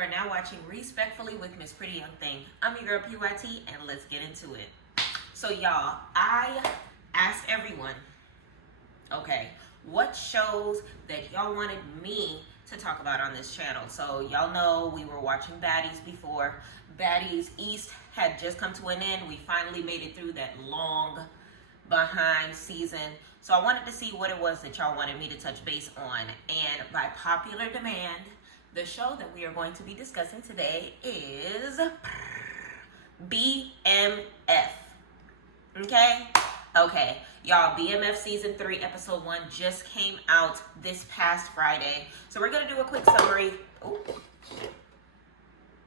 are now watching Respectfully with Miss Pretty Young Thing. I'm your girl PYT, and let's get into it. So y'all, I asked everyone, okay, what shows that y'all wanted me to talk about on this channel? So y'all know we were watching Baddies before. Baddies East had just come to an end. We finally made it through that long behind season. So I wanted to see what it was that y'all wanted me to touch base on. And by popular demand, the show that we are going to be discussing today is BMF. Okay, y'all, BMF season 3 episode 1 just came out this past Friday. So we're gonna do a quick summary. Ooh,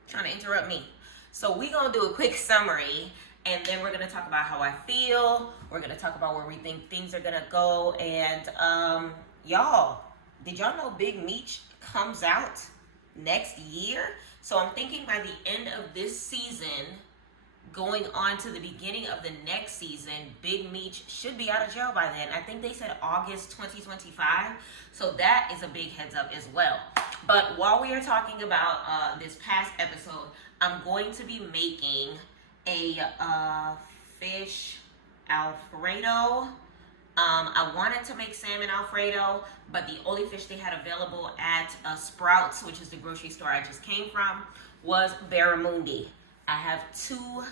trying to interrupt me. So we're gonna do a quick summary, and then we're gonna talk about how I feel. We're gonna talk about where we think things are gonna go. And y'all, did y'all know Big Meech comes out next year? So I'm thinking by the end of this season, going on to the beginning of the next season, Big Meech should be out of jail by then. I think they said August 2025. So that is a big heads up as well. But while we are talking about this past episode, I'm going to be making a fish Alfredo. I wanted to make salmon Alfredo, but the only fish they had available at Sprouts, which is the grocery store I just came from, was Barramundi. I have 2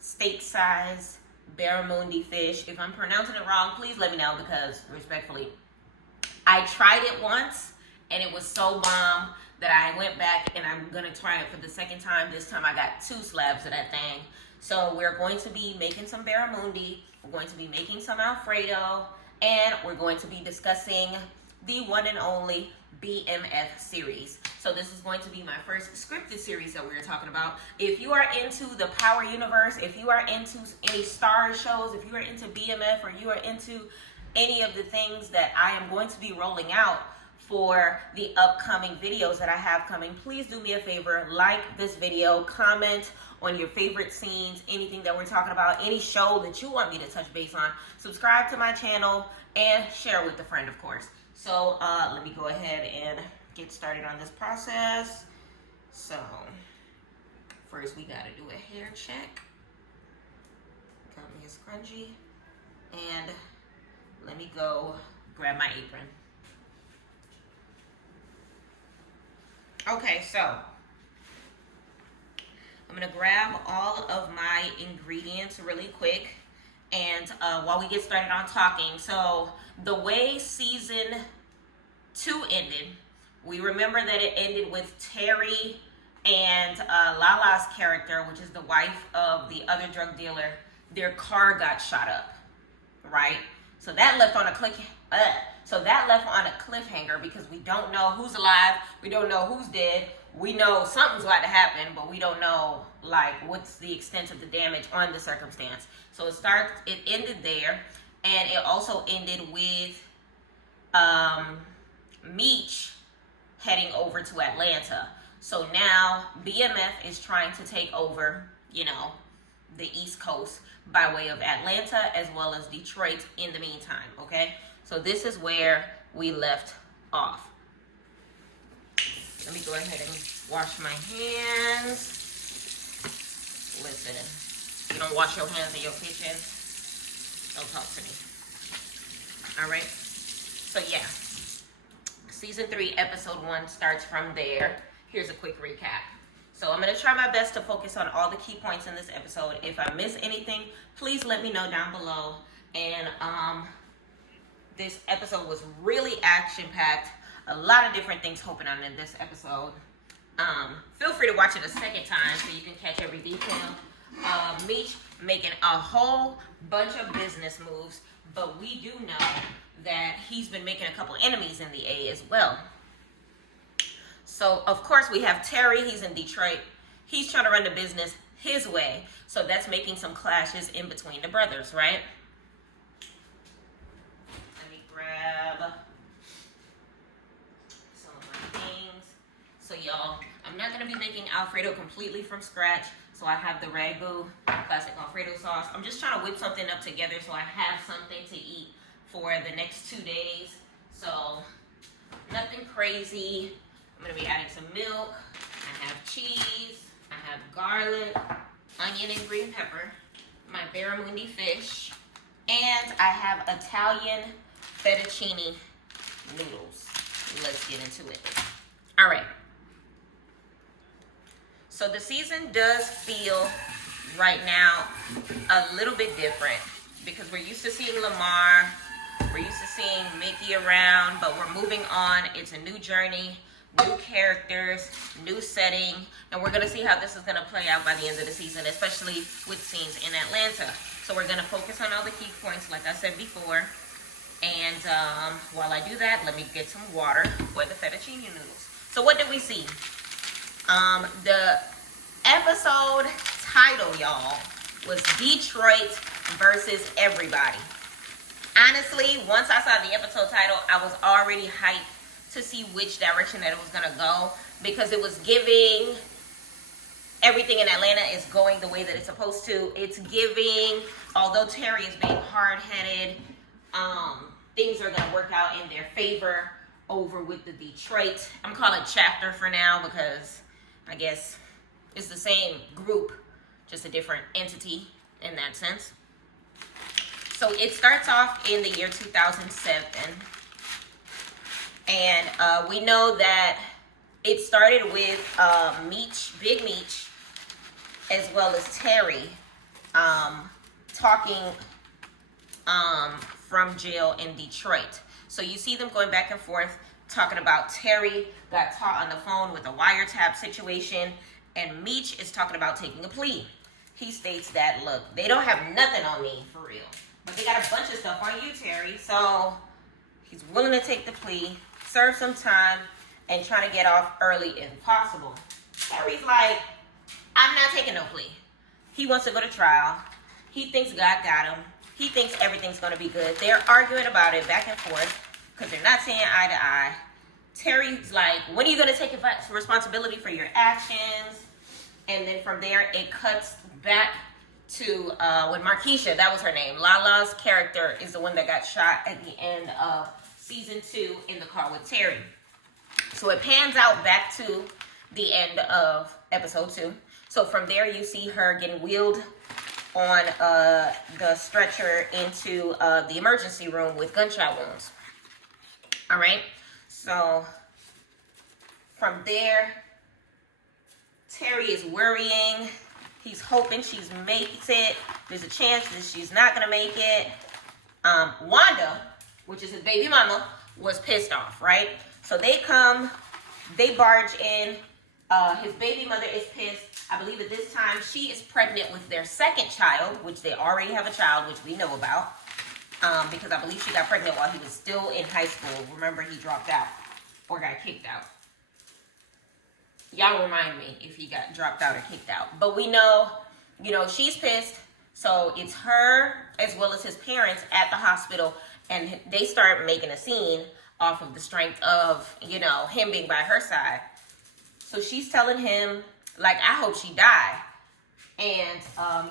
steak size Barramundi fish. If I'm pronouncing it wrong, please let me know, because respectfully, I tried it once and it was so bomb that I went back and I'm gonna try it for the second time. This time I got 2 slabs of that thing. So we're going to be making some Barramundi, we're going to be making some Alfredo, and we're going to be discussing the one and only BMF series. So this is going to be my first scripted series that we're talking about. If you are into the Power Universe, if you are into any Star shows, if you are into BMF, or you are into any of the things that I am going to be rolling out for the upcoming videos that I have coming, please do me a favor, like this video, comment on your favorite scenes, anything that we're talking about, any show that you want me to touch base on, subscribe to my channel, and share with a friend, of course. So let me go ahead and get started on this process. So first we gotta do a hair check. Got me a scrunchie, and let me go grab my apron. Okay, so I'm gonna grab all of my ingredients really quick, and while we get started on talking, so the way season 2 ended, we remember that it ended with Terry and Lala's character, which is the wife of the other drug dealer, their car got shot up, right? So that left on a cliffhanger, because we don't know who's alive, we don't know who's dead. We know something's about to happen, but we don't know like what's the extent of the damage on the circumstance. So it ended there, and it also ended with Meech heading over to Atlanta. So now BMF is trying to take over, the East Coast by way of Atlanta as well as Detroit in the meantime, okay? So this is where we left off. Let me go ahead and wash my hands. Listen, you don't wash your hands in your kitchen, don't talk to me. All right, so yeah, season 3, episode 1 starts from there. Here's a quick recap. So I'm gonna try my best to focus on all the key points in this episode. If I miss anything, please let me know down below. And this episode was really action-packed. A lot of different things happening on in this episode. Feel free to watch it a second time so you can catch every detail. Meech making a whole bunch of business moves, but we do know that he's been making a couple enemies in the A as well. So of course we have Terry, he's in Detroit. He's trying to run the business his way. So that's making some clashes in between the brothers, right? Let me grab some of my things. So y'all, I'm not gonna be making Alfredo completely from scratch. So I have the Ragu classic Alfredo sauce. I'm just trying to whip something up together so I have something to eat for the next 2 days. So nothing crazy. I'm gonna be adding some milk. I have cheese. I have garlic, onion, and green pepper. My Barramundi fish. And I have Italian fettuccine noodles. Let's get into it. All right. So the season does feel right now a little bit different because we're used to seeing Lamar, we're used to seeing Mickey around, but we're moving on. It's a new journey, new characters, new setting, and we're gonna see how this is gonna play out by the end of the season, especially with scenes in Atlanta. So we're gonna focus on all the key points, like I said before. And while I do that, let me get some water for the fettuccine noodles. So what did we see? The episode title, y'all, was Detroit versus Everybody. Honestly, once I saw the episode title, I was already hyped to see which direction that it was gonna go, because it was giving everything in Atlanta is going the way that it's supposed to. It's giving, although Terry is being hard-headed, things are gonna work out in their favor over with the Detroit. I'm calling it chapter for now because I guess it's the same group, just a different entity in that sense. So it starts off in the year 2007. And we know that it started with Big Meech, as well as Terry, talking from jail in Detroit. So you see them going back and forth, talking about Terry got caught on the phone with a wiretap situation, and Meech is talking about taking a plea. He states that, look, they don't have nothing on me for real, but they got a bunch of stuff on you, Terry. So he's willing to take the plea, serve some time, and try to get off early if possible. Terry's like, I'm not taking no plea. He wants to go to trial. He thinks God got him. He thinks everything's going to be good. They're arguing about it back and forth because they're not seeing eye to eye. Terry's like, when are you going to take responsibility for your actions? And then from there, it cuts back to when Markeisha, that was her name, Lala's character, is the one that got shot at the end of season 2 in the car with Terry. So it pans out back to the end of episode 2. So from there, you see her getting wheeled on the stretcher into the emergency room with gunshot wounds. All right. So from there, Terry is worrying. He's hoping she makes it. There's a chance that she's not going to make it. Wanda, which is his baby mama, was pissed off, right? So they barge in. His baby mother is pissed. I believe at this time she is pregnant with their second child, which they already have a child, which we know about. Because I believe she got pregnant while he was still in high school. Remember, he dropped out or got kicked out. Y'all remind me if he got dropped out or kicked out. But we know, she's pissed. So it's her as well as his parents at the hospital. And they start making a scene off of the strength of, him being by her side. So she's telling him, like, I hope she die. And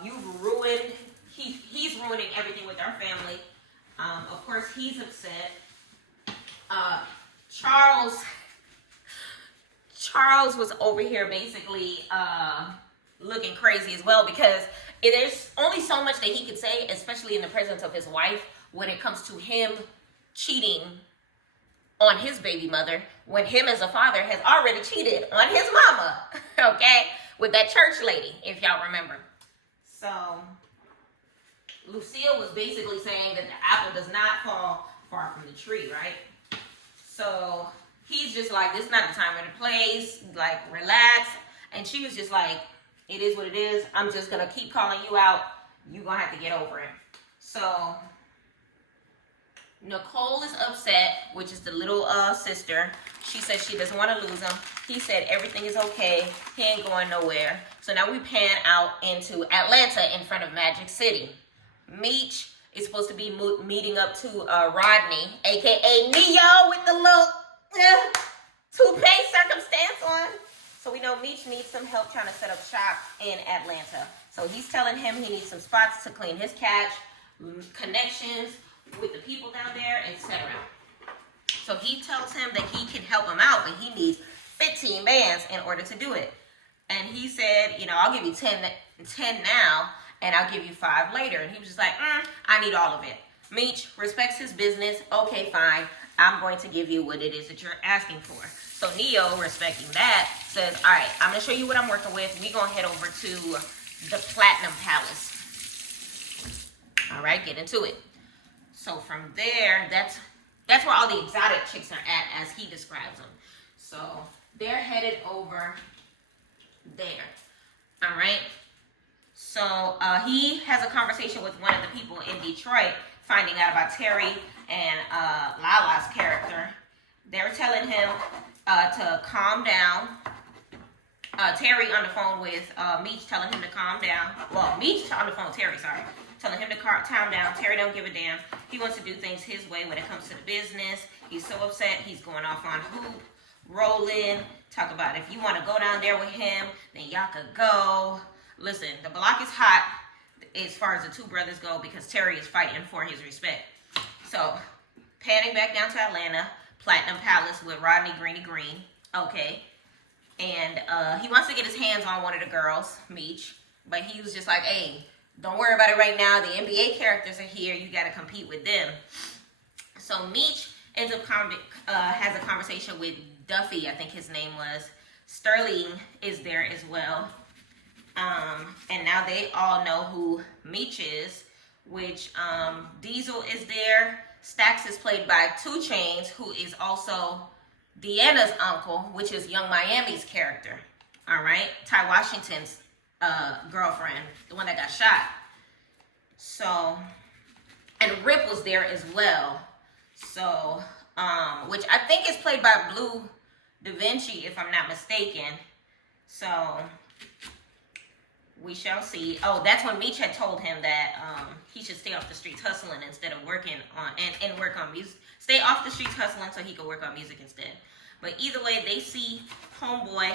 you've ruined, he's ruining everything with our family. Of course, he's upset. Charles was over here basically looking crazy as well, because there's only so much that he could say, especially in the presence of his wife, when it comes to him cheating on his baby mother, when him as a father has already cheated on his mama, okay, with that church lady, if y'all remember. So Lucille was basically saying that the apple does not fall far from the tree, right? So he's just like, this is not the time or the place, like, relax. And she was just like, it is what it is. I'm just going to keep calling you out. You're going to have to get over it. So Nicole is upset, which is the little sister. She said she doesn't want to lose him. He said everything is okay. He ain't going nowhere. So now we pan out into Atlanta in front of Magic City. Meech is supposed to be meeting up to Rodney, a.k.a. Neo, with the little toupee circumstance on. So we know Meech needs some help trying to set up shop in Atlanta. So he's telling him he needs some spots to clean his catch, connections with the people down there, etc. So he tells him that he can help him out, but he needs 15 bands in order to do it. And he said, you know, I'll give you 10 now, and I'll give you 5 later. And he was just like, I need all of it. Meech respects his business. Okay, fine. I'm going to give you what it is that you're asking for. So Neo, respecting that, says, all right, I'm going to show you what I'm working with. We're going to head over to the Platinum Palace. All right, get into it. So from there, that's where all the exotic chicks are at, as he describes them. So they're headed over there. All right. So he has a conversation with one of the people in Detroit, finding out about Terry and Lala's character. They're telling him to calm down. Terry on the phone with Meech, telling him to calm down. Well, Meech on the phone with Terry, sorry. Telling him to calm down. Terry don't give a damn. He wants to do things his way when it comes to the business. He's so upset. He's going off on Hoop, Roland. Talk about if you want to go down there with him, then y'all could go. Listen, the block is hot as far as the two brothers go because Terry is fighting for his respect. So, panning back down to Atlanta, Platinum Palace with Rodney Greeny Green. Okay. And he wants to get his hands on one of the girls, Meech. But he was just like, hey, don't worry about it right now. The NBA characters are here. You got to compete with them. So Meech ends up has a conversation with Duffy, I think his name was. Sterling is there as well. And now they all know who Meech is, which Diesel is there. Stax is played by 2 Chainz, who is also Deanna's uncle, which is Young Miami's character. All right. Ty Washington's girlfriend, the one that got shot. So, and Rip was there as well. So, which I think is played by Blue Da Vinci, if I'm not mistaken. So, we shall see. Oh, that's when Meech had told him that he should stay off the streets hustling instead of working on, and work on music. Stay off the streets hustling so he could work on music instead. But either way, they see Homeboy,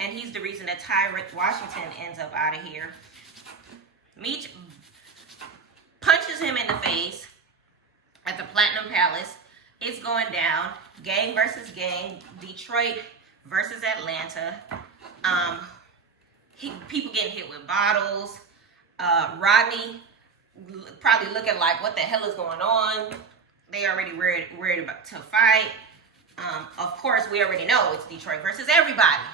and he's the reason that Ty Washington ends up out of here. Meech punches him in the face at the Platinum Palace. It's going down. Gang versus gang. Detroit versus Atlanta. People getting hit with bottles. Rodney probably looking like, what the hell is going on? They already worried about to fight. Of course, we already know it's Detroit versus everybody.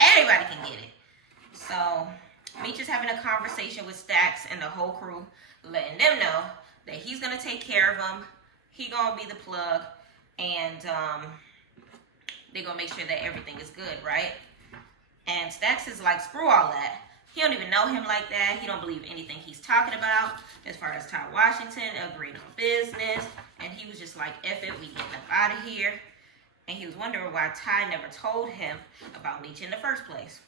Everybody can get it. So, Meech is having a conversation with Stax and the whole crew, letting them know that he's going to take care of them. He going to be the plug. And they're going to make sure that everything is good, right? And Stax is like, screw all that. He don't even know him like that. He don't believe anything he's talking about. As far as Ty Washington, agreed on business. And he was just like, F it, we getting up out of here. And he was wondering why Ty never told him about Meech in the first place.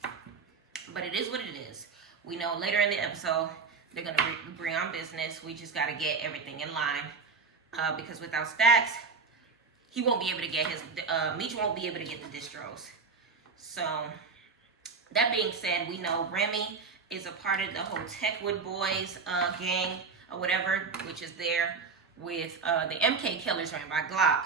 But it is what it is. We know later in the episode, they're going to agree on business. We just got to get everything in line. Because without Stax, he won't be able to get Meech won't be able to get the distros. So, that being said, we know Remy is a part of the whole Techwood Boys gang or whatever, which is there with the MK Killers ran by Glock.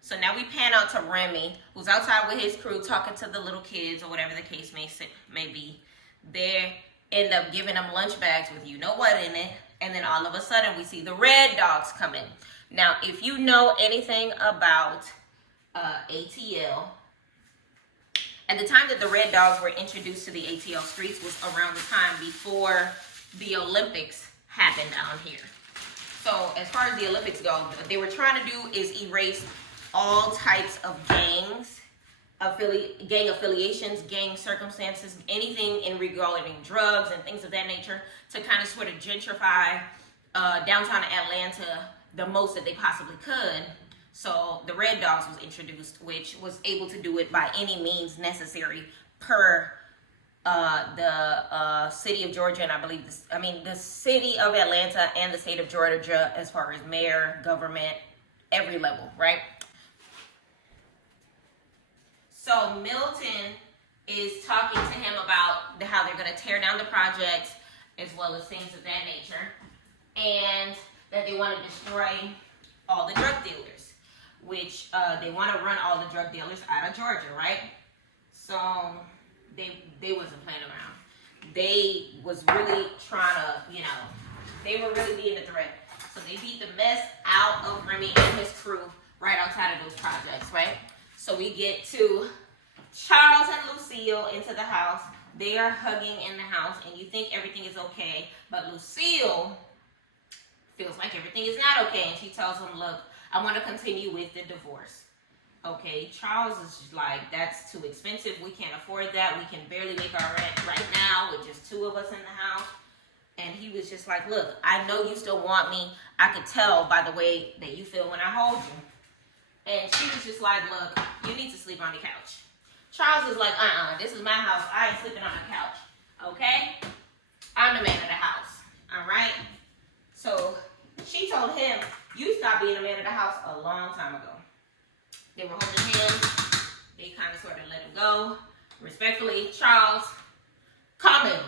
So now we pan out to Remy, who's outside with his crew talking to the little kids or whatever the case may be. They end up giving them lunch bags with you know what in it. And then all of a sudden we see the Red Dogs come in. Now, if you know anything about ATL, at the time that the Red Dogs were introduced to the ATL streets was around the time before the Olympics happened down here. So as far as the Olympics go, what they were trying to do is erase all types of gangs, gang affiliations, gang circumstances, anything in regarding drugs and things of that nature to kind of sort of gentrify downtown Atlanta the most that they possibly could. So the Red Dogs was introduced, which was able to do it by any means necessary per the city of Georgia, and I believe the city of Atlanta and the state of Georgia, as far as mayor, government, every level, right? So Milton is talking to him about how they're going to tear down the projects as well as things of that nature, and that they want to destroy all the drug dealers, which they want to run all the drug dealers out of Georgia, right? So they wasn't playing around. They was really trying to, they were really being a threat. So they beat the mess out of Remy and his crew right outside of those projects, right? So we get to Charles and Lucille into the house. They are hugging in the house, and you think everything is okay, but Lucille feels like everything is not okay, and she tells him, look, I want to continue with the divorce. Okay, Charles is like, that's too expensive. We can't afford that. We can barely make our rent right now with just two of us in the house. And he was just like, look, I know you still want me. I could tell by the way that you feel when I hold you. And she was just like, look, you need to sleep on the couch. Charles is like, this is my house. I ain't sleeping on the couch. Okay? I'm the man of the house. All right? So she told him, you stopped being the man of the house a long time ago. They were holding hands. They kind of sort of let him go. Respectfully, Charles, call Mabel.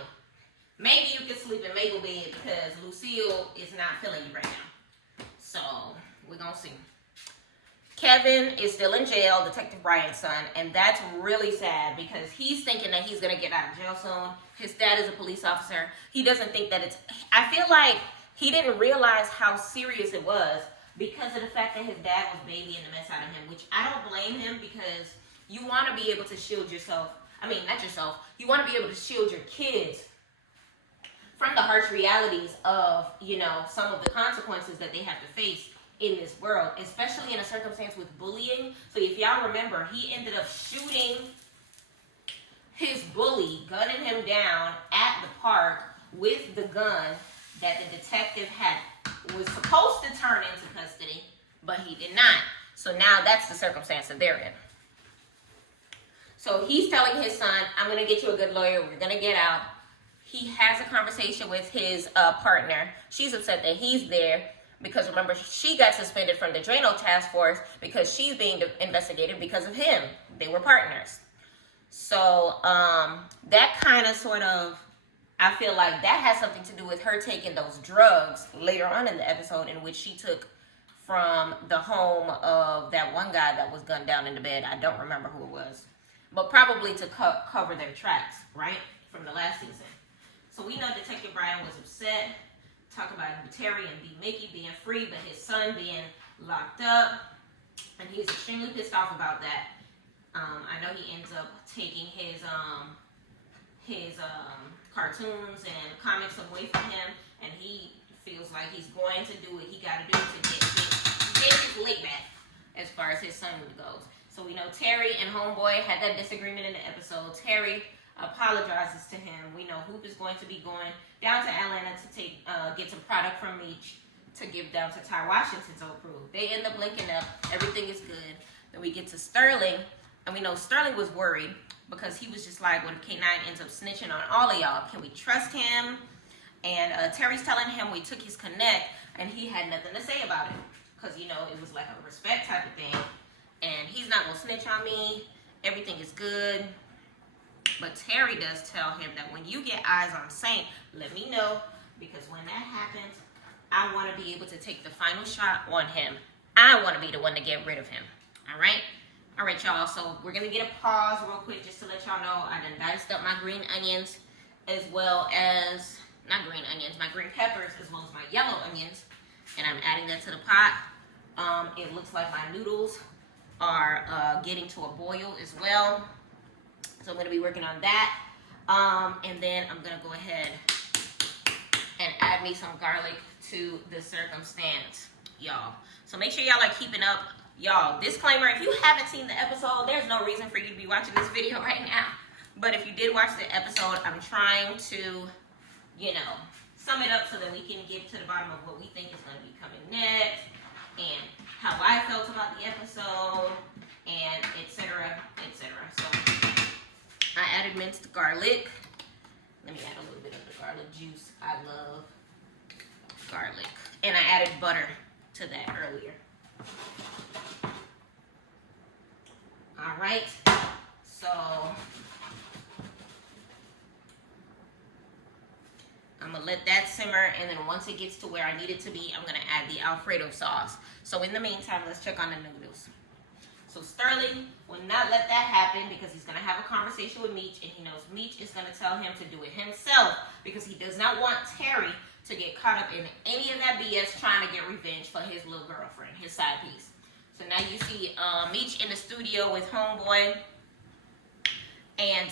Maybe you can sleep in Mabel's bed because Lucille is not feeling you right now. So we're going to see. Kevin is still in jail, Detective Bryant's son, and that's really sad because he's thinking that he's going to get out of jail soon. His dad is a police officer. He doesn't think that I feel like he didn't realize how serious it was because of the fact that his dad was babying the mess out of him, which I don't blame him because you want to be able to shield yourself. I mean, not yourself. You want to be able to shield your kids from the harsh realities of, some of the consequences that they have to face in this world, especially in a circumstance with bullying. So if y'all remember, he ended up shooting his bully, gunning him down at the park with the gun that the detective was supposed to turn into custody, but he did not. So now that's the circumstance that they're in. So he's telling his son, I'm going to get you a good lawyer. We're going to get out. He has a conversation with his partner. She's upset that he's there because, remember, she got suspended from the Drano task force because she's being investigated because of him. They were partners. So that kind of sort of, I feel like that has something to do with her taking those drugs later on in the episode, in which she took from the home of that one guy that was gunned down in the bed. I don't remember who it was. But probably to cover their tracks, right? From the last season. So we know Detective Brian was upset. Talk about Terry and B. Mickey being free, but his son being locked up. And he's extremely pissed off about that. I know he ends up taking his cartoons and comics away from him, and he feels like he's going to do what he got to do to get his lick back as far as his son goes. So we know Terry and Homeboy had that disagreement in the episode. Terry apologizes to him. We know Hoop is going to be going down to Atlanta to get some product from Meech to give down to Ty Washington's old crew. They end up linking up. Everything is good. Then we get to Sterling, and we know Sterling was worried because he was just like, what if K9 ends up snitching on all of y'all? Can we trust him? And Terry's telling him we took his connect, and he had nothing to say about it because, it was like a respect type of thing. And he's not going to snitch on me. Everything is good. But Terry does tell him that when you get eyes on Saint, let me know. Because when that happens, I want to be able to take the final shot on him. I want to be the one to get rid of him. All right? All right, y'all. So we're going to get a pause real quick just to let y'all know I done diced up my green onions as well as, not green onions, my green peppers as well as my yellow onions. And I'm adding that to the pot. It looks like my noodles are getting to a boil as well. So I'm going to be working on that. And then I'm going to go ahead and add me some garlic to the circumstance, y'all. So make sure y'all are keeping up. Y'all, disclaimer, if you haven't seen the episode, there's no reason for you to be watching this video right now. But if you did watch the episode, I'm trying to, sum it up so that we can get to the bottom of what we think is going to be coming next. And how I felt about the episode, and etc., etc. So I added minced garlic. Let me add a little bit of the garlic juice. I love garlic. And I added butter to that earlier. All right. So I'm going to let that simmer, and then once it gets to where I need it to be, I'm going to add the Alfredo sauce. So in the meantime, let's check on the noodles. So Sterling, when will not let that happen because he's going to have a conversation with Meech, and he knows Meech is going to tell him to do it himself because he does not want Terry to get caught up in any of that BS trying to get revenge for his little girlfriend, his side piece. So now you see Meech in the studio with Homeboy, and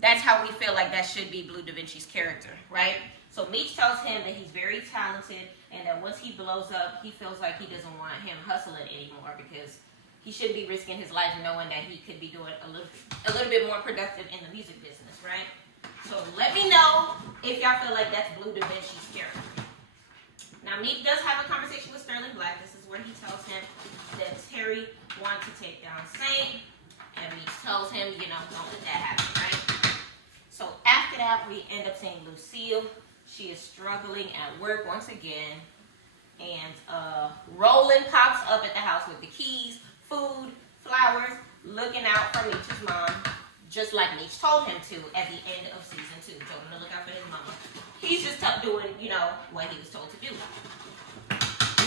that's how we feel like that should be Blue Da Vinci's character, right? So Meech tells him that he's very talented and that once he blows up, he feels like he doesn't want him hustling anymore because he shouldn't be risking his life knowing that he could be doing a little bit more productive in the music business, right? So let me know if y'all feel like that's Blue Da Vinci's character. Now Meech does have a conversation with Sterling Black. This is where he tells him that Terry wants to take down Saint, and Meech tells him, you know, don't let that happen, right? So after that, we end up seeing Lucille. She is struggling at work once again. And Roland pops up at the house with the keys, food, flowers, looking out for Meech's mom, just like Meech told him to at the end of season 2. Told him to look out for his mama. He's just doing, you know, what he was told to do.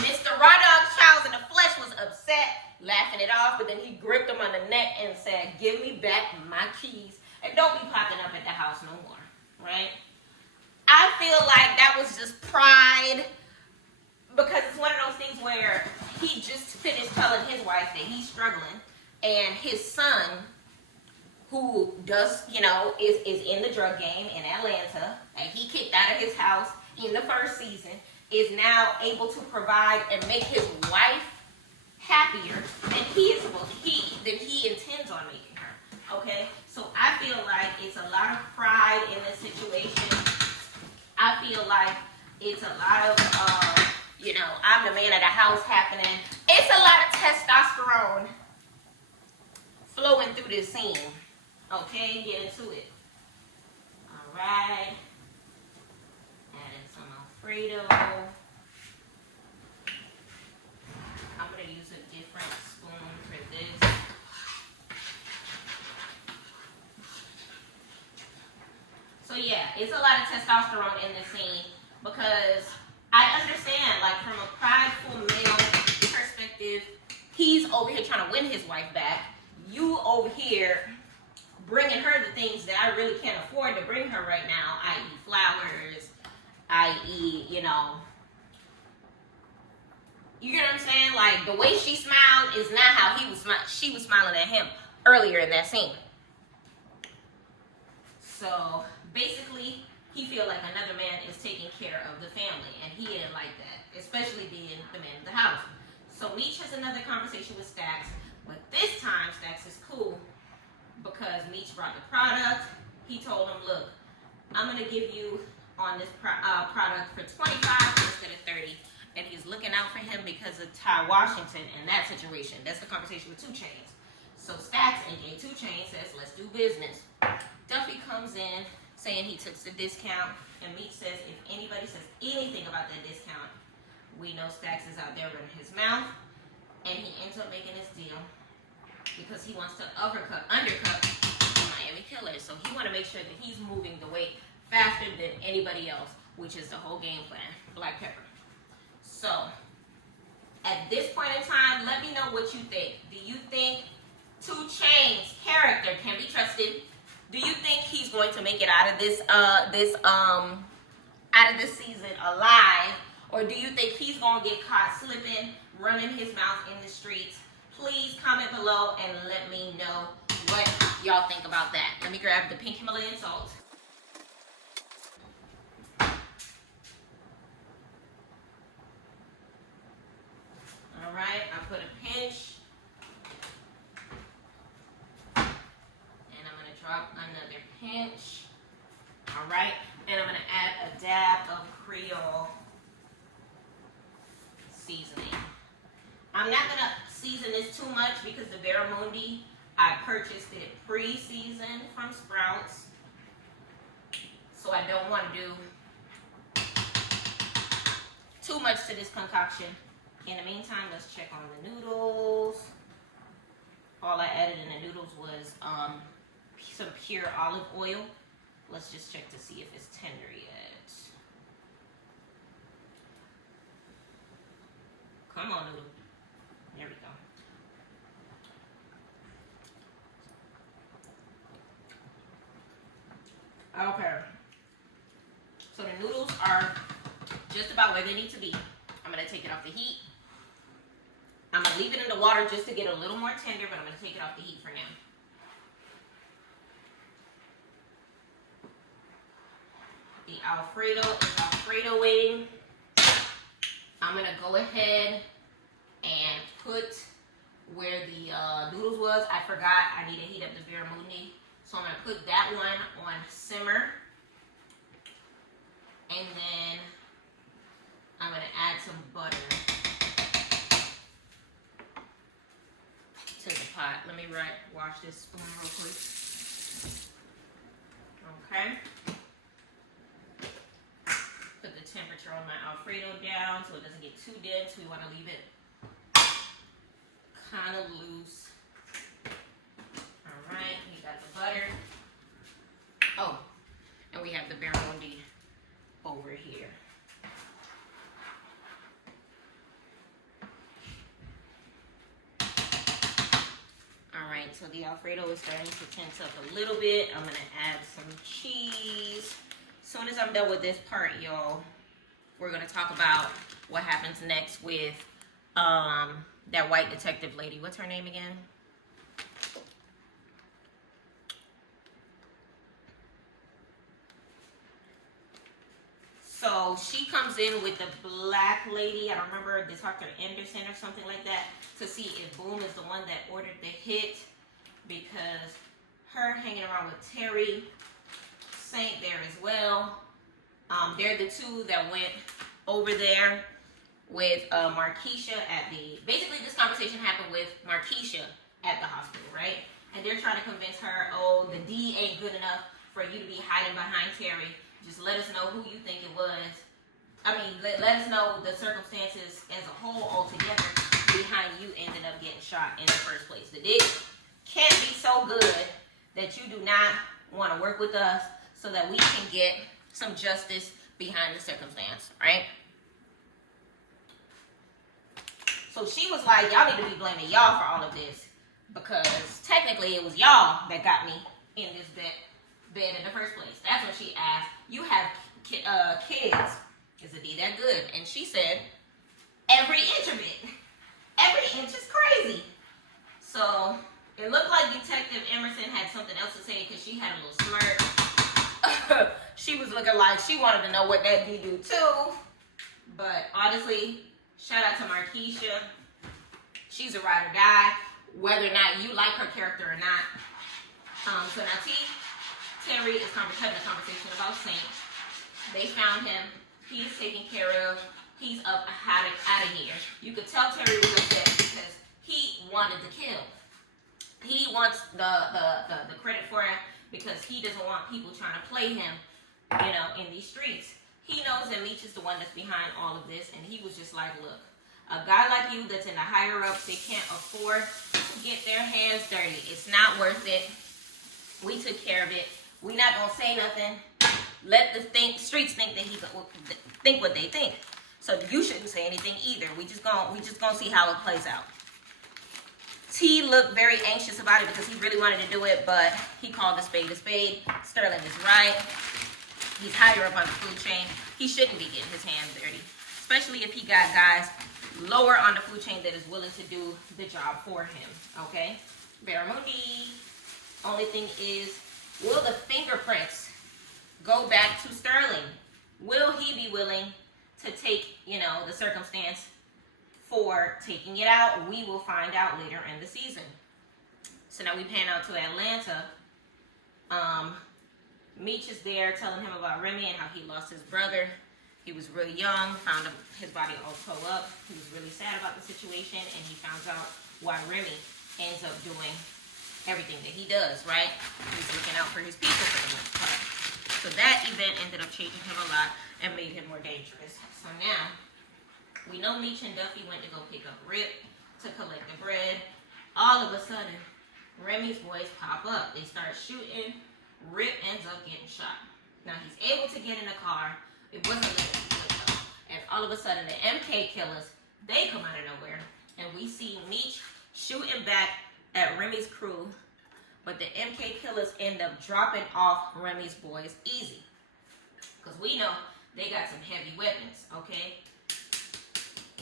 Mr. Raw Dog Charles in the flesh was upset, laughing it off, but then he gripped him on the neck and said, give me back my keys. And don't be popping up at the house no more, right? I feel like that was just pride because it's one of those things where he just finished telling his wife that he's struggling, and his son, who does, you know, is in the drug game in Atlanta, and he kicked out of his house in the first season, is now able to provide and make his wife happier than he intends on making her. Okay? So I feel like it's a lot of pride in this situation. I feel like it's a lot of, you know, I'm the man of the house happening. It's a lot of testosterone flowing through this scene. Okay, get into it. All right. Adding some Alfredo. I'm going to use a different spoon for this. So yeah, it's a lot of testosterone in this scene because I understand, like, from a prideful male perspective, he's over here trying to win his wife back. You over here bringing her the things that I really can't afford to bring her right now, i.e. flowers, i.e., you know, you get what I'm saying? Like, the way she smiled is not how she was smiling at him earlier in that scene. So basically, he feel like another man is taking care of the family, and he didn't like that, especially being the man of the house. So Meech has another conversation with Stax, but this time Stax is cool because Meech brought the product. He told him, look, I'm going to give you on this product for $25 instead of $30. And he's looking out for him because of Ty Washington and that situation. That's the conversation with 2 Chainz. So Stax, aka 2 Chainz, says, let's do business. Duffy comes in saying he took the discount. And Meech says, if anybody says anything about that discount, we know Stax is out there running his mouth. And he ends up making this deal because he wants to undercut the Miami Killers. So he want to make sure that he's moving the weight faster than anybody else, which is the whole game plan. Black Pepper. So, at this point in time, let me know what you think. Do you think 2 Chainz character can be trusted? Do you think he's going to make it out of this season alive, or do you think he's gonna get caught slipping, running his mouth in the streets? Please comment below and let me know what y'all think about that. Let me grab the pink Himalayan salt. All right, I put a pinch, and I'm gonna drop another pinch. All right, and I'm gonna add a dab of Creole seasoning. I'm not gonna season this too much because the Barramundi, I purchased it pre-seasoned from Sprouts, so I don't want to do too much to this concoction. In the meantime, let's check on the noodles. All I added in the noodles was some pure olive oil. Let's just check to see if it's tender yet. Come on, noodle. There we go. just about where they need to be. I'm going to take it off the heat. I'm going to leave it in the water just to get a little more tender, but I'm going to take it off the heat for now. The Alfredo is Alfredoing. I'm going to go ahead and put where the noodles was. I forgot I need to heat up the Barramundi. So I'm going to put that one on simmer. And then I'm going to add some butter to the pot. Let me wash this spoon real quick. Okay. Put the temperature on my Alfredo down so it doesn't get too dense. We want to leave it kind of loose. All right, we got the butter. Oh, and we have the Barramundi over here. All right, so the Alfredo is starting to tense up a little bit. I'm gonna add some cheese. As soon as I'm done with this part, y'all, we're gonna talk about what happens next with that white detective lady. What's her name again? So she comes in with the black lady. I don't remember, Dr. Anderson or something like that, to see if Boom is the one that ordered the hit, because her hanging around with Terry, Saint there as well. They're the two that went over there with Markeisha at the, basically this conversation happened with Markeisha at the hospital, right? And they're trying to convince her, oh, the D ain't good enough for you to be hiding behind Terry. Just let us know who you think it was. I mean, let us know the circumstances as a whole altogether behind you ended up getting shot in the first place. The dick can't be so good that you do not want to work with us so that we can get some justice behind the circumstance, right? So she was like, y'all need to be blaming y'all for all of this, because technically it was y'all that got me in this bed in the first place. That's when she asked, you have kids, is the D that good? And she said, every inch of it. Every inch is crazy. So it looked like Detective Emerson had something else to say, because she had a little smirk. She was looking like she wanted to know what that D do too. But honestly, shout out to Markeisha. She's a ride or die, whether or not you like her character or not. So now Terry is having a conversation about Saint. They found him. He's taken care of. He's up out of here. You could tell Terry was upset because he wanted to kill. He wants the credit for it because he doesn't want people trying to play him, you know, in these streets. He knows that Meech is the one that's behind all of this, and he was just like, look, a guy like you that's in the higher ups, they can't afford to get their hands dirty. It's not worth it. We took care of it. We not gonna say nothing. Let the streets think that he think what they think. So you shouldn't say anything either. We just gonna see how it plays out. T looked very anxious about it because he really wanted to do it, but he called a spade a spade. Sterling is right. He's higher up on the food chain. He shouldn't be getting his hands dirty, especially if he got guys lower on the food chain that is willing to do the job for him. Okay, Barramundi. Only thing is, will the fingerprints go back to Sterling? Will he be willing to take, you know, the circumstance for taking it out? We will find out later in the season. So now we pan out to Atlanta. Meech is there telling him about Remy and how he lost his brother. He was really young, found his body all towed up. He was really sad about the situation, and he found out why Remy ends up doing everything that he does, right? He's looking out for his people for the most part. So that event ended up changing him a lot and made him more dangerous. So now, we know Meech and Duffy went to go pick up Rip to collect the bread. All of a sudden, Remy's boys pop up. They start shooting. Rip ends up getting shot. Now, he's able to get in the car. It wasn't letting him do it though. And all of a sudden, the MK killers, they come out of nowhere. And we see Meech shooting back at Remy's crew. But the MK killers end up dropping off Remy's boys easy. Because we know they got some heavy weapons, okay?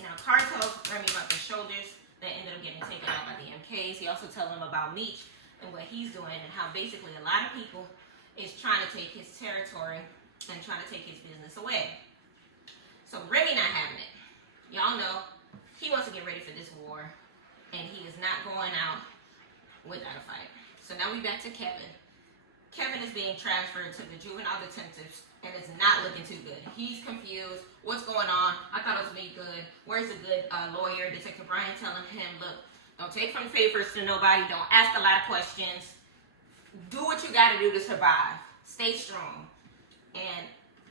Now, Carr told Remy about the shoulders that ended up getting taken out by the MKs. He also told them about Meech and what he's doing and how basically a lot of people is trying to take his territory and trying to take his business away. So Remy not having it. Y'all know he wants to get ready for this war, and he is not going out without a fight. So now we back to Kevin. Kevin is being transferred to the juvenile detectives, and it's not looking too good. He's confused. What's going on? I thought it was made good. Where's the good lawyer? Detective Brian telling him, look, don't take from favors to nobody. Don't ask a lot of questions. Do what you got to do to survive. Stay strong. And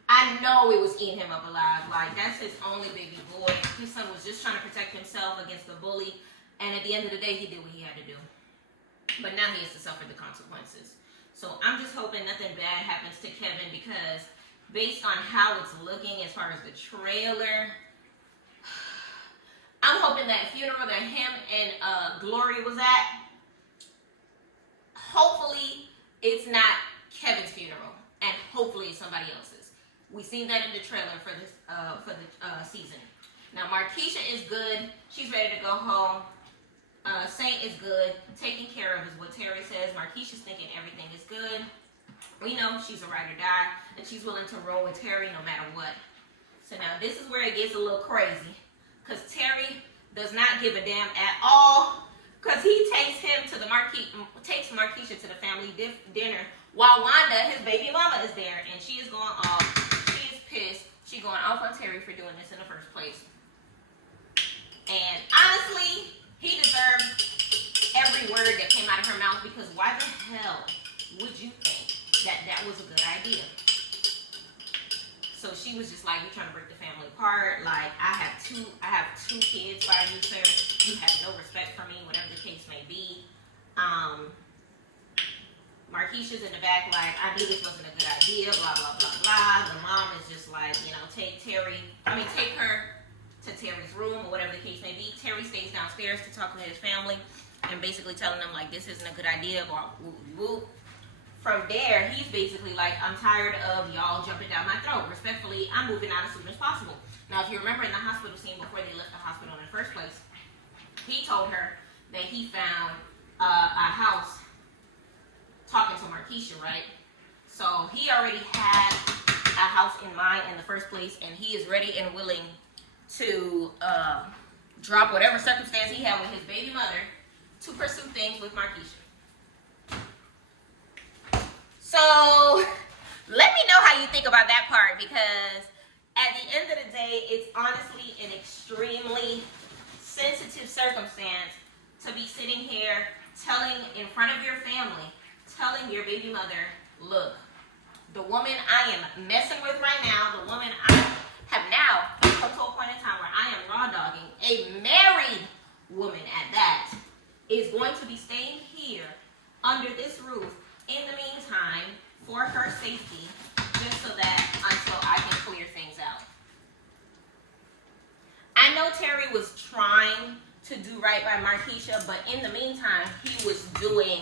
I know it was eating him up alive. Like, that's his only baby boy. His son was just trying to protect himself against the bully. And at the end of the day, he did what he had to do. But now he has to suffer the consequences. So I'm just hoping nothing bad happens to Kevin, because based on how it's looking as far as the trailer, I'm hoping that funeral that him and Glory was at, hopefully it's not Kevin's funeral, and hopefully it's somebody else's. We seen that in the trailer for this season. Now Markeisha is good. She's ready to go home. Saint is good. Taking care of is what Terry says. Markeisha's thinking everything is good. We know she's a ride or die, and she's willing to roll with Terry no matter what. So now this is where it gets a little crazy, because Terry does not give a damn at all, because he takes Markeisha to the family dinner while Wanda, his baby mama, is there, and she is going off. She is pissed. She's going off on Terry for doing this in the first place. And honestly, he deserved every word that came out of her mouth, because why the hell would you think that was a good idea? So she was just like, you're trying to break the family apart. Like, I have two kids by you, sir. You have no respect for me, whatever the case may be. Markeisha's in the back like, I knew this wasn't a good idea, blah, blah, blah, blah. The mom is just like, take her to Terry's room or whatever the case may be. Terry stays downstairs to talk to his family and basically telling them like, this isn't a good idea. From there, he's basically like, I'm tired of y'all jumping down my throat. Respectfully, I'm moving out as soon as possible. Now, if you remember in the hospital scene before they left the hospital in the first place, he told her that he found a house talking to Markeisha, right? So he already had a house in mind in the first place, and he is ready and willing to drop whatever circumstance he had with his baby mother to pursue things with Markeisha. So let me know how you think about that part, because at the end of the day, it's honestly an extremely sensitive circumstance to be sitting here telling in front of your family, telling your baby mother, look, the woman I am messing with right now, the woman I have now come to a point in time where I am raw dogging, a married woman at that, is going to be staying here under this roof in the meantime for her safety, just so that until I can clear things out. I know Terry was trying to do right by Markeisha, but in the meantime, he was doing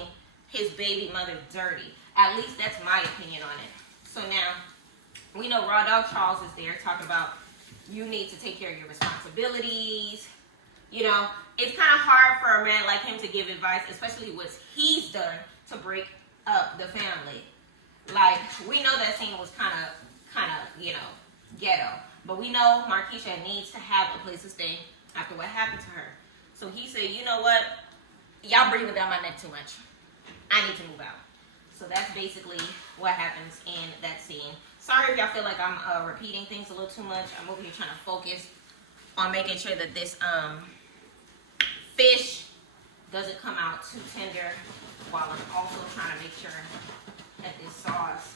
his baby mother dirty. At least that's my opinion on it. So now, we know Raw Dog Charles is there talking about you need to take care of your responsibilities. It's kind of hard for a man like him to give advice, especially what he's done to break up the family. Like, we know that scene was kind of, ghetto. But we know Markeisha needs to have a place to stay after what happened to her. So he said, you know what? Y'all breathing down my neck too much. I need to move out. So that's basically what happens in that scene. Sorry if y'all feel like I'm repeating things a little too much. I'm over here trying to focus on making sure that this fish doesn't come out too tender, while I'm also trying to make sure that this sauce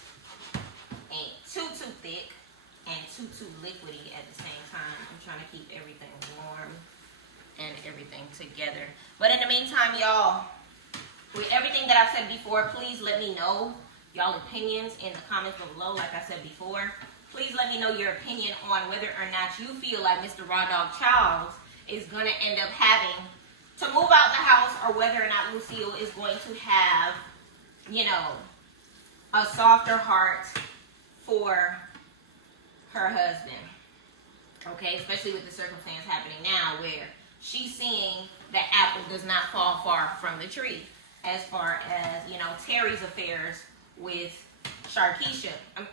ain't too thick and too liquidy at the same time. I'm trying to keep everything warm and everything together. But in the meantime, y'all, with everything that I've said before, please let me know y'all opinions in the comments below. Like I said before, please let me know your opinion on whether or not you feel like Mr. Raw Dog Charles is going to end up having to move out the house, or whether or not Lucille is going to have, a softer heart for her husband. Okay, especially with the circumstance happening now where she's seeing that apple does not fall far from the tree. As far as, you know, Terry's affairs with Sharkeisha.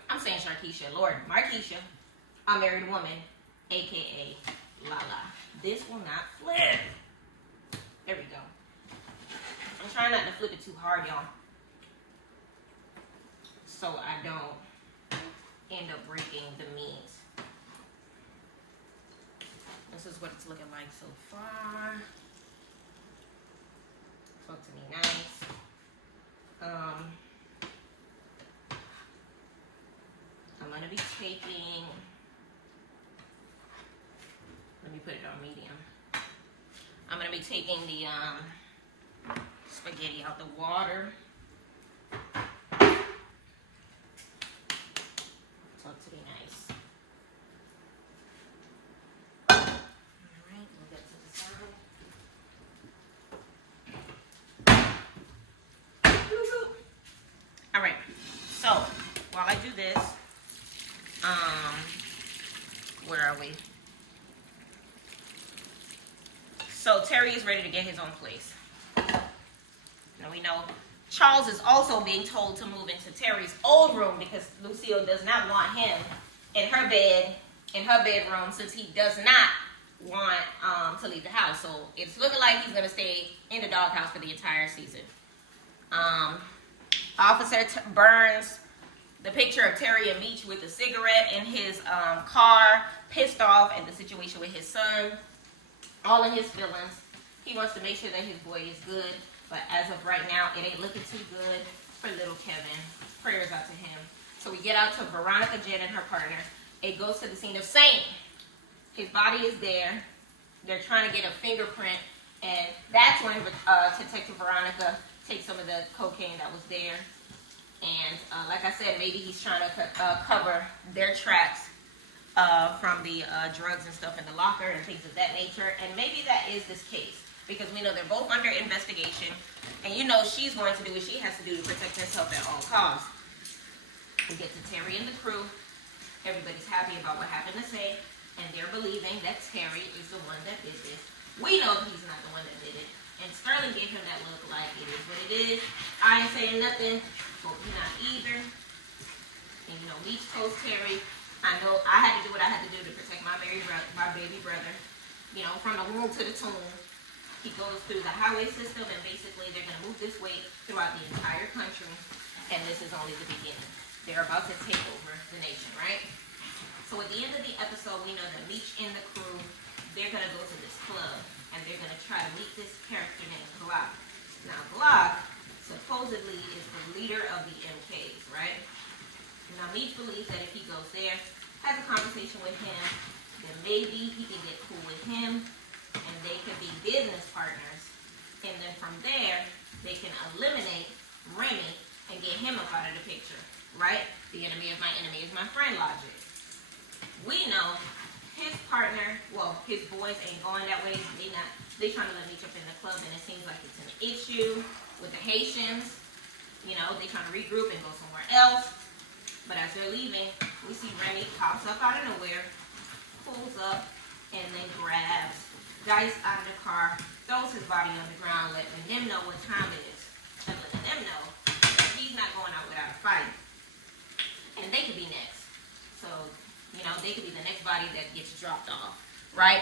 I'm saying Sharkeisha, Lord, Markeisha, a married woman, aka Lala. This will not flip. There we go. I'm trying not to flip it too hard, y'all, so I don't end up breaking the meat. This is what it's looking like so far. Talk to me nice. I'm gonna be taking, let me put it on medium. I'm gonna be taking the spaghetti out the water. Talk to me nice. Alright, move that to the side. Alright, so while I do this, where are we? So Terry is ready to get his own place. Now we know Charles is also being told to move into Terry's old room because Lucille does not want him in her bed, in her bedroom, since he does not want to leave the house. So it's looking like he's going to stay in the doghouse for the entire season. Officer burns the picture of Terry and Meech with a cigarette in his car, pissed off at the situation with his son, all in his feelings. He wants to make sure that his boy is good, but as of right now, it ain't looking too good for little Kevin. Prayers out to him. So we get out to Veronica, Jen, and her partner. It goes to the scene of Saint. His body is there. They're trying to get a fingerprint, and that's when Detective Veronica takes some of the cocaine that was there. And like I said, maybe he's trying to cover their tracks from the drugs and stuff in the locker and things of that nature. And maybe that is this case, because we know they're both under investigation. And you know she's going to do what she has to do to protect herself at all costs. We get to Terry and the crew. Everybody's happy about what happened to Say, and they're believing that Terry is the one that did this. We know he's not the one that did it. And Sterling gave him that look like it is what it is. I ain't saying nothing, but we not either. And you know, Meech told Terry, I know I had to do what I had to do to protect my baby brother. You know, from the womb to the tomb. He goes through the highway system, and basically they're going to move this weight throughout the entire country. And this is only the beginning. They're about to take over the nation, right? So at the end of the episode, we know that Meech and the crew, they're going to go to this club. And they're going to try to meet this character named Glock. Now, Glock supposedly is the leader of the MKs, right? Now, Meech believes that if he goes there, has a conversation with him, then maybe he can get cool with him, and they can be business partners. And then from there, they can eliminate Remy and get him up out of the picture, right? The enemy of my enemy is my friend logic. We know his partner, well, his boys ain't going that way. They trying to let Meech up in the club, and it seems like it's an issue with the Haitians. You know, they trying to regroup and go somewhere else. But as they're leaving, we see Remy pops up out of nowhere, pulls up, and then grabs Dice out of the car, throws his body on the ground, letting them know what time it is, and letting them know that he's not going out without a fight. And they could be next. So, you know, they could be the next body that gets dropped off, right?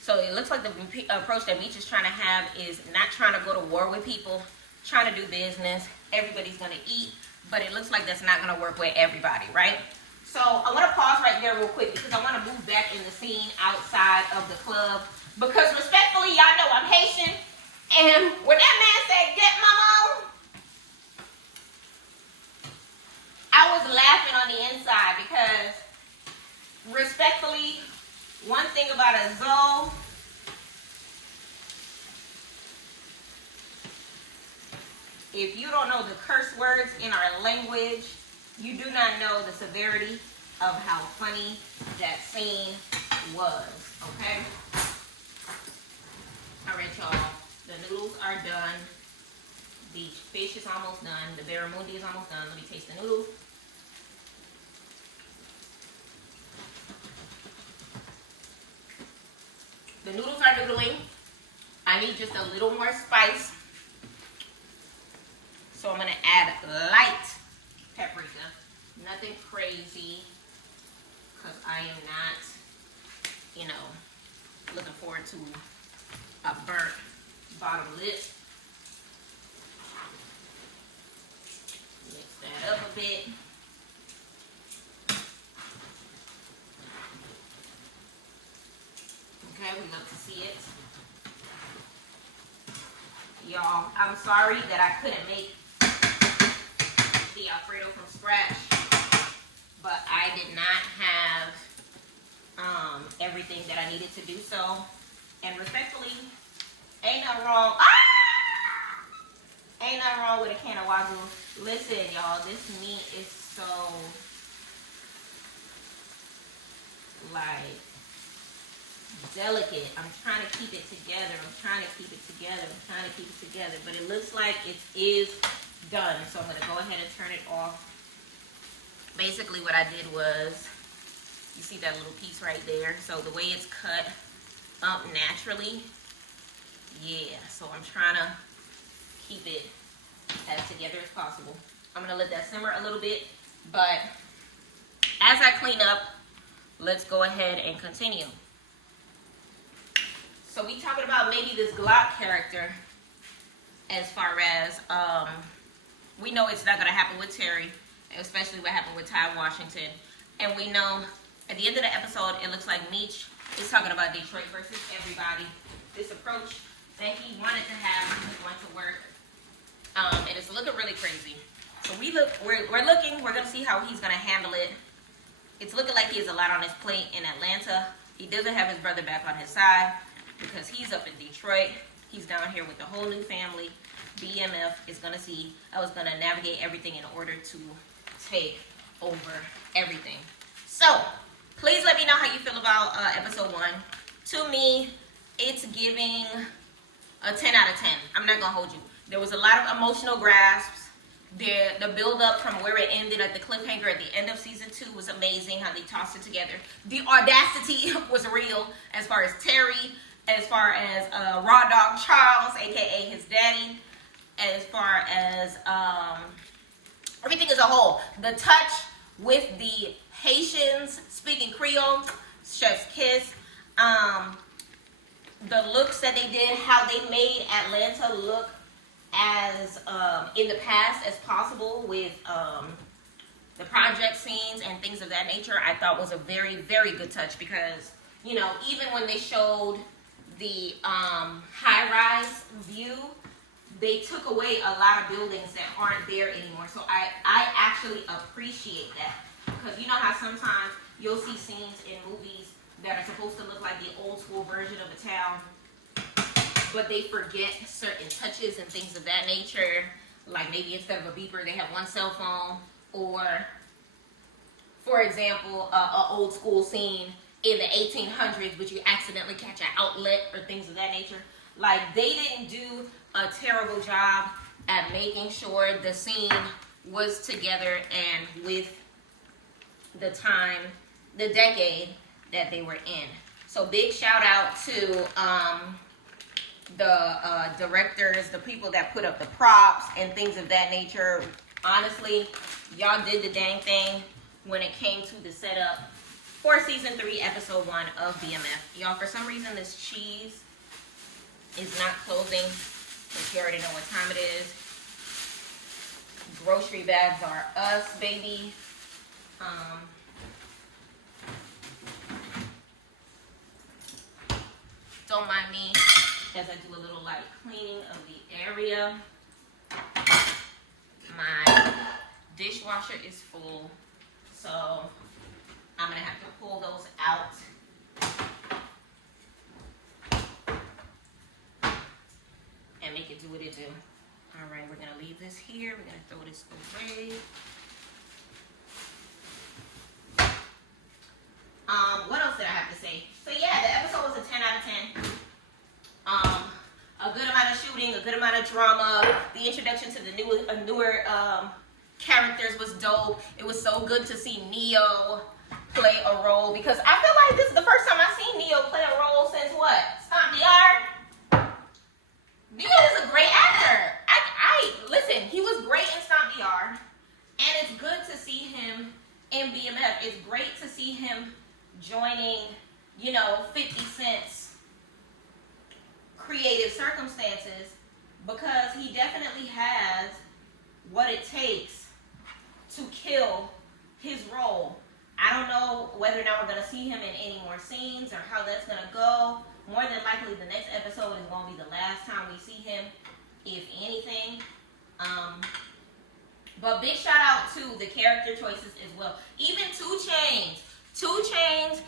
So it looks like the approach that Meech is trying to have is not trying to go to war with people, trying to do business. Everybody's going to eat, but it looks like that's not going to work with everybody, right? So I want to pause right there real quick because I want to move back in the scene outside of the club because respectfully, y'all know I'm Haitian, and when that man said, "Get mama," I was laughing on the inside because respectfully, one thing about a Zoe, if you don't know the curse words in our language, you do not know the severity of how funny that scene was, okay? All right, y'all. The noodles are done. The fish is almost done. The Barramundi is almost done. Let me taste the noodles. The noodles are noodling. I need just a little more spice. So I'm gonna add light paprika. Nothing crazy, because I am not, you know, looking forward to a burnt bottom lip. Mix that up a bit. Okay, we love to see it. Y'all, I'm sorry that I couldn't make the Alfredo from scratch, but I did not have everything that I needed to do so. And respectfully, ain't nothing wrong. Ain't nothing wrong with a can of wagyu. Listen, y'all, this meat is so like delicate. I'm trying to keep it together. But it looks like it is done. So I'm going to go ahead and turn it off. Basically what I did was, you see that little piece right there? So the way it's cut up naturally, yeah. So I'm trying to keep it as together as possible. I'm going to let that simmer a little bit. But as I clean up, let's go ahead and continue. So we talking about maybe this Glock character, as far as we know it's not gonna happen with Terry, especially what happened with Ty Washington. And we know at the end of the episode, it looks like Meech is talking about Detroit versus everybody. This approach that he wanted to have isn't going to work, and it's looking really crazy. So we're gonna see how he's gonna handle it. It's looking like he has a lot on his plate in Atlanta. He doesn't have his brother back on his side, because he's up in Detroit. He's down here with the whole new family. BMF is going to see how it's going to navigate everything in order to take over everything. So, please let me know how you feel about episode 1. To me, it's giving a 10 out of 10. I'm not going to hold you. There was a lot of emotional grasps. The build up from where it ended at the cliffhanger at the end of season 2 was amazing, how they tossed it together. The audacity was real as far as Terry, as far as Raw Dog Charles, aka his daddy, as far as everything as a whole. The touch with the Haitians speaking Creole, chef's kiss, the looks that they did, how they made Atlanta look as in the past as possible with the project scenes and things of that nature, I thought was a very, very good touch, because, you know, even when they showed the high-rise view, they took away a lot of buildings that aren't there anymore. So I actually appreciate that, because you know how sometimes you'll see scenes in movies that are supposed to look like the old school version of a town, but they forget certain touches and things of that nature. Like maybe instead of a beeper, they have one cell phone, or, for example, an old school scene in the 1800s, but you accidentally catch an outlet or things of that nature. Like, they didn't do a terrible job at making sure the scene was together and with the time, the decade that they were in. So big shout out to the directors, the people that put up the props and things of that nature. Honestly, y'all did the dang thing when it came to the setup for season 3, episode 1 of BMF. Y'all, for some reason, this cheese is not closing, but you already know what time it is. Grocery bags are us, baby. Don't mind me as I do a little light cleaning of the area. My dishwasher is full, so I'm gonna have to pull those out. And make it do what it do. All right, we're gonna leave this here. We're gonna throw this away. What else did I have to say? So yeah, the episode was a 10 out of 10. A good amount of shooting, a good amount of drama. The introduction to the newer characters was dope. It was so good to see Neo play a role, because I feel like this is the first time I've seen Neo play a role since what? stomp the yard. Neo is a great actor. I listen, he was great in Stomp the Yard. And it's good to see him in BMF. It's great to see him joining, 50 Cent's Creative Circumstances, because he definitely has what it takes to kill his role. I don't know whether or not we're going to see him in any more scenes or how that's going to go. More than likely, the next episode is going to be the last time we see him, if anything. But big shout out to the character choices as well. Even 2 Chainz. 2 Chainz,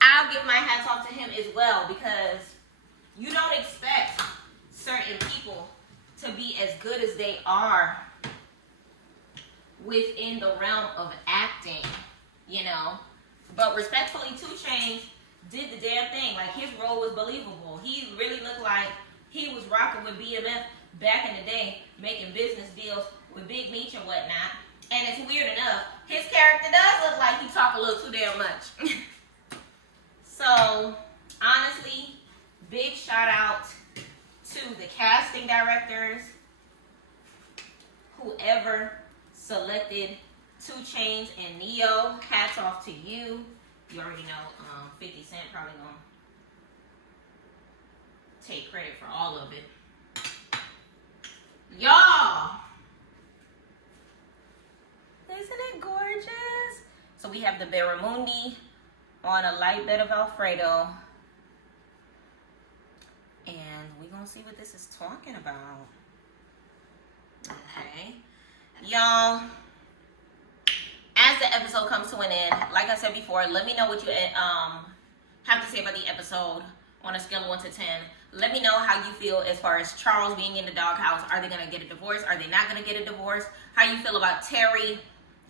I'll give my hats off to him as well, because you don't expect certain people to be as good as they are within the realm of acting, But respectfully, 2 Chainz did the damn thing. Like, his role was believable. He really looked like he was rocking with BMF back in the day, making business deals with Big Meech and whatnot. And it's weird enough, his character does look like he talk a little too damn much. So, honestly, big shout out to the casting directors, whoever selected 2 Chainz and Neo. Hats off to you. You already know 50 Cent probably gonna take credit for all of it. Y'all, isn't it gorgeous? So we have the Barramundi on a light bed of Alfredo. And we're gonna see what this is talking about. Okay. Y'all, as the episode comes to an end, like I said before, let me know what you have to say about the episode on a scale of 1 to 10. Let me know how you feel as far as Charles being in the doghouse. Are they going to get a divorce? Are they not going to get a divorce? How you feel about Terry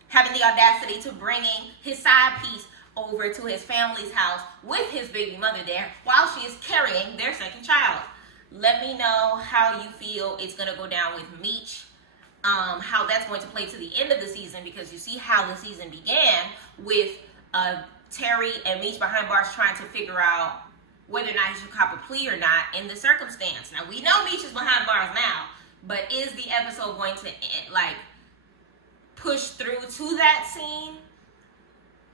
having the audacity to bringing his side piece over to his family's house with his baby mother there while she is carrying their second child. Let me know how you feel it's going to go down with Meech. How that's going to play to the end of the season, because you see how the season began with Terry and Meech behind bars trying to figure out whether or not he should cop a plea or not in the circumstance. Now, we know Meech is behind bars now, but is the episode going to push through to that scene?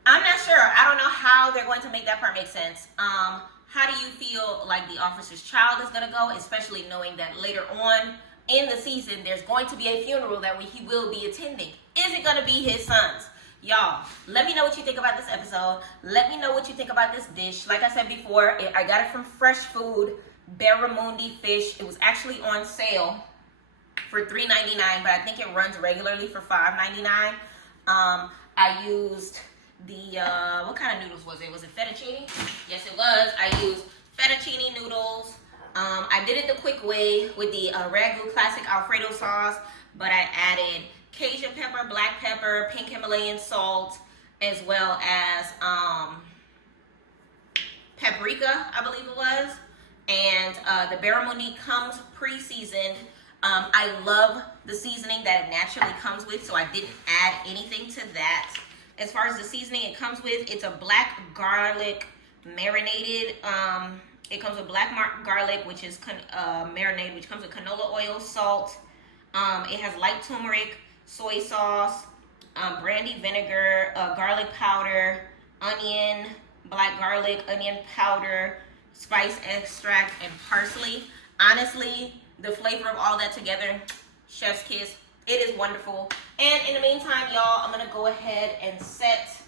I'm not sure. I don't know how they're going to make that part make sense. How do you feel like the officer's child is going to go, especially knowing that later on in the season, there's going to be a funeral that he will be attending? Is it going to be his son's? Y'all, let me know what you think about this episode. Let me know what you think about this dish. Like I said before, I got it from Fresh Food, Barramundi fish. It was actually on sale for $3.99, but I think it runs regularly for $5.99. I used the, what kind of noodles was it? Was it fettuccine? Yes, it was. I used fettuccine noodles. I did it the quick way with the Ragu Classic Alfredo sauce, but I added Cajun pepper, black pepper, pink Himalayan salt, as well as paprika, I believe it was. And the Barramundi comes pre-seasoned. I love the seasoning that it naturally comes with, so I didn't add anything to that. As far as the seasoning it comes with, it's a black garlic marinated. It comes with black garlic, which is marinated, which comes with canola oil, salt. It has light turmeric, soy sauce, brandy vinegar, garlic powder, onion, black garlic, onion powder, spice extract, and parsley. Honestly, the flavor of all that together, chef's kiss. It is wonderful. And in the meantime, y'all, I'm going to go ahead and set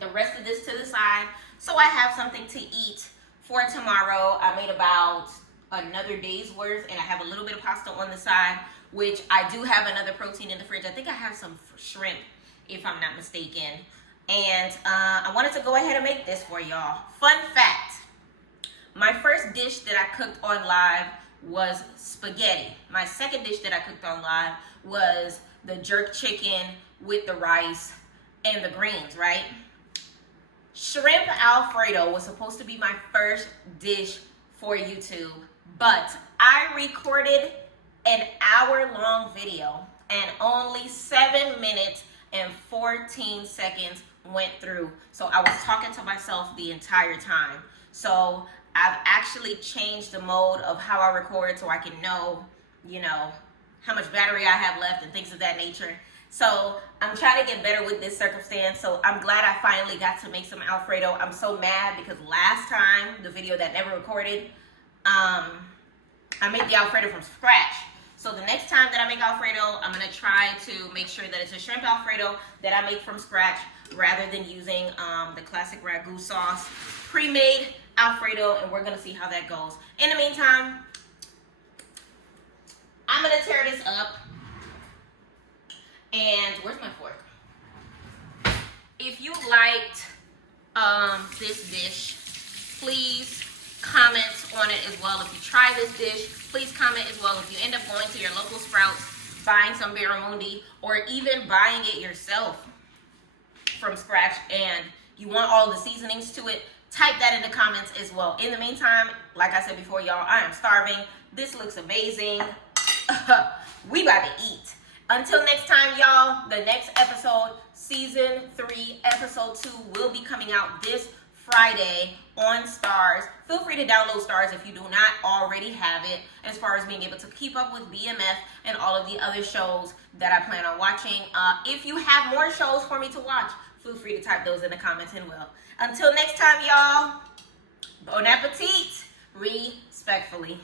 the rest of this to the side so I have something to eat for tomorrow. I made about another day's worth, and I have a little bit of pasta on the side, which I do have another protein in the fridge. I think I have some shrimp, if I'm not mistaken. And I wanted to go ahead and make this for y'all. Fun fact, my first dish that I cooked on live was spaghetti. My second dish that I cooked on live was the jerk chicken with the rice and the greens, right? Shrimp Alfredo was supposed to be my first dish for YouTube, but I recorded an hour-long video and only 7 minutes and 14 seconds went through. So I was talking to myself the entire time. So I've actually changed the mode of how I record so I can know, how much battery I have left and things of that nature. So I'm trying to get better with this circumstance. So I'm glad I finally got to make some Alfredo. I'm so mad because last time, the video that never recorded, I made the Alfredo from scratch. So the next time that I make Alfredo, I'm gonna try to make sure that it's a shrimp Alfredo that I make from scratch rather than using the classic ragu sauce, pre-made Alfredo, and we're gonna see how that goes. In the meantime, I'm gonna tear this up. And where's my fork? If you liked this dish, please comment on it as well. If you try this dish, please comment as well. If you end up going to your local Sprouts, buying some Barramundi, or even buying it yourself from scratch and you want all the seasonings to it, type that in the comments as well. In the meantime, like I said before, y'all, I am starving. This looks amazing. We about to eat. Until next time, y'all, the next episode, season 3, episode 2, will be coming out this Friday on Starz. Feel free to download Starz if you do not already have it, as far as being able to keep up with BMF and all of the other shows that I plan on watching. If you have more shows for me to watch, feel free to type those in the comments and will. Until next time, y'all, bon appetit, respectfully.